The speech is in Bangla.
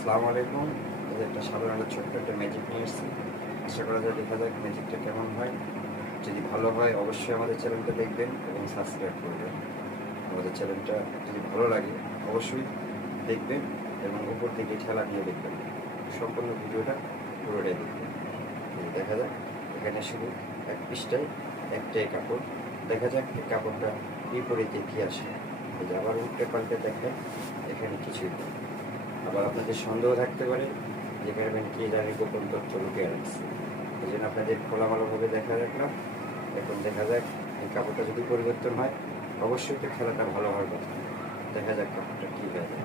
আসসালামু আলাইকুম। এই যে একটা সাধারণ ছোট্ট একটা ম্যাজিক নিয়ে এসেছি। আশা করা যায় দেখা যাক ম্যাজিকটা কেমন হয়। যদি ভালো হয় অবশ্যই আমাদের চ্যানেলটা দেখবেন এবং সাবস্ক্রাইব করবেন। আমাদের চ্যানেলটা যদি ভালো লাগে অবশ্যই দেখবেন এবং উপর দিকে ঠেলা দিয়ে দেখবেন। সম্পূর্ণ ভিডিওটা পুরোটাই দেখবেন। দেখা যাক এখানে শুধু এক পৃষ্ঠায় একটাই কাপড়। দেখা যাক এই কাপড়টা বিপরীতে কী আসে। এই যে আবার উল্টে পাল্টে দেখেন এখানে কিছুই নেই। আবার আপনাদের সন্দেহ থাকতে পারে যেখানে আমি কে জানি গোপন তথ্য লুকিয়ে রাখছি। এই জন্য আপনাদের খোলামেলাভাবে দেখা রাখলাম। এখন দেখা যাক এই কাপড়টা যদি পরিবর্তন হয় অবশ্যই তো খেলাটা ভালো হওয়ার কথা। দেখা যাক কাপড়টা কী হয়ে যায়।